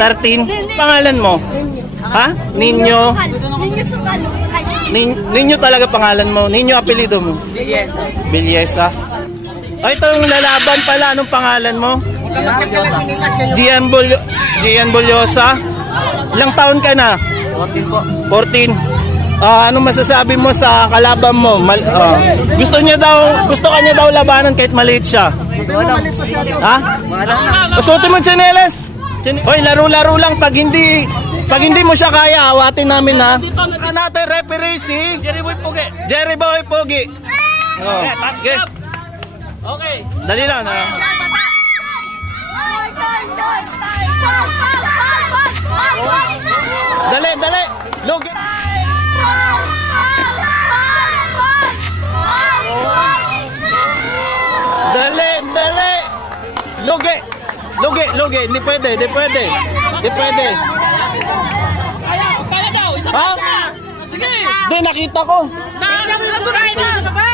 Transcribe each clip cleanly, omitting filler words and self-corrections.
13. Pangalan mo? Ha? Ninyo? Ninyo talaga pangalan mo? Ninyo apelido mo? Bilyesa. Bilyesa. Ay, itong lalaban pala. Anong pangalan mo? Gian Bolyosa. Ilang taon ka na? 14 po. 14. Anong masasabi mo sa kalaban mo? Gusto ka niya daw labanan kahit maliit siya. Ha? Pasutin mo tsinelas. Hoy, laro-laro lang. Pag hindi mo siya kaya, awatin namin ha. Natin referee si Jerry Boy Pogi. Okay. Okay. Dali lang ha. Dali. Lugi. Dali. Lugi. Hindi pwede. Kaya daw, isa ha? Sige. Hindi, nakita ko. Nakakatunayan na sa baba.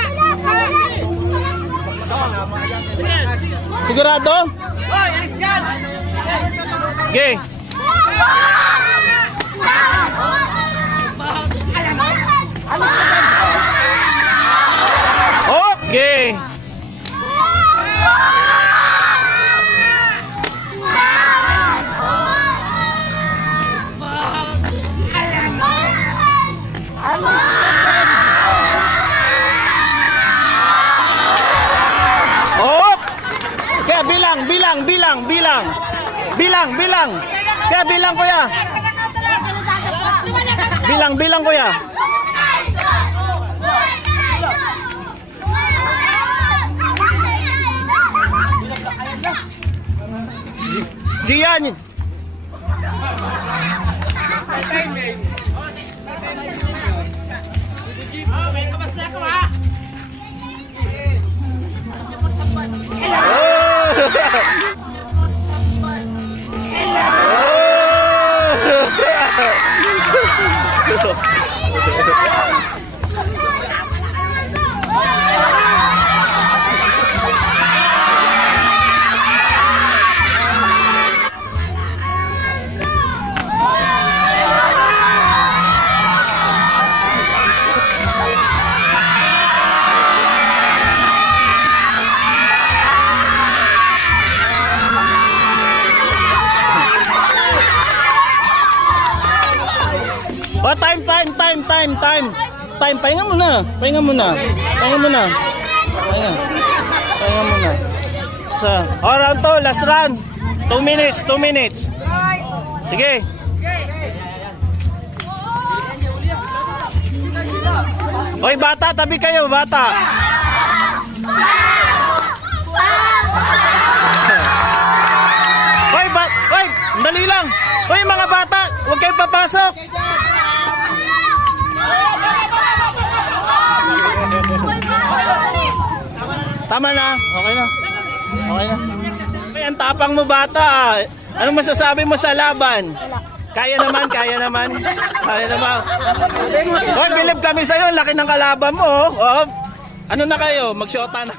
Sigurado? Hoy, alis dyan. Okay. Okay. Kaya bilang. Kaya bilang kuya. Bilang kuya. Gian. Oh, time. Pahinga muna. So, round to, last round. 2 minutes. Sige. Hoy, bata, tabi kayo, bata. Hoy, dali lang. Hoy, mga bata, huwag kayong papasok. Tama na. Okay na. Ay, ang tapang mo bata. Anong masasabi mo sa laban? Kaya naman. Hoy, bilib kami sa'yo. Laki ng kalaban mo. Oh. Ano na kayo? Mag-shota na.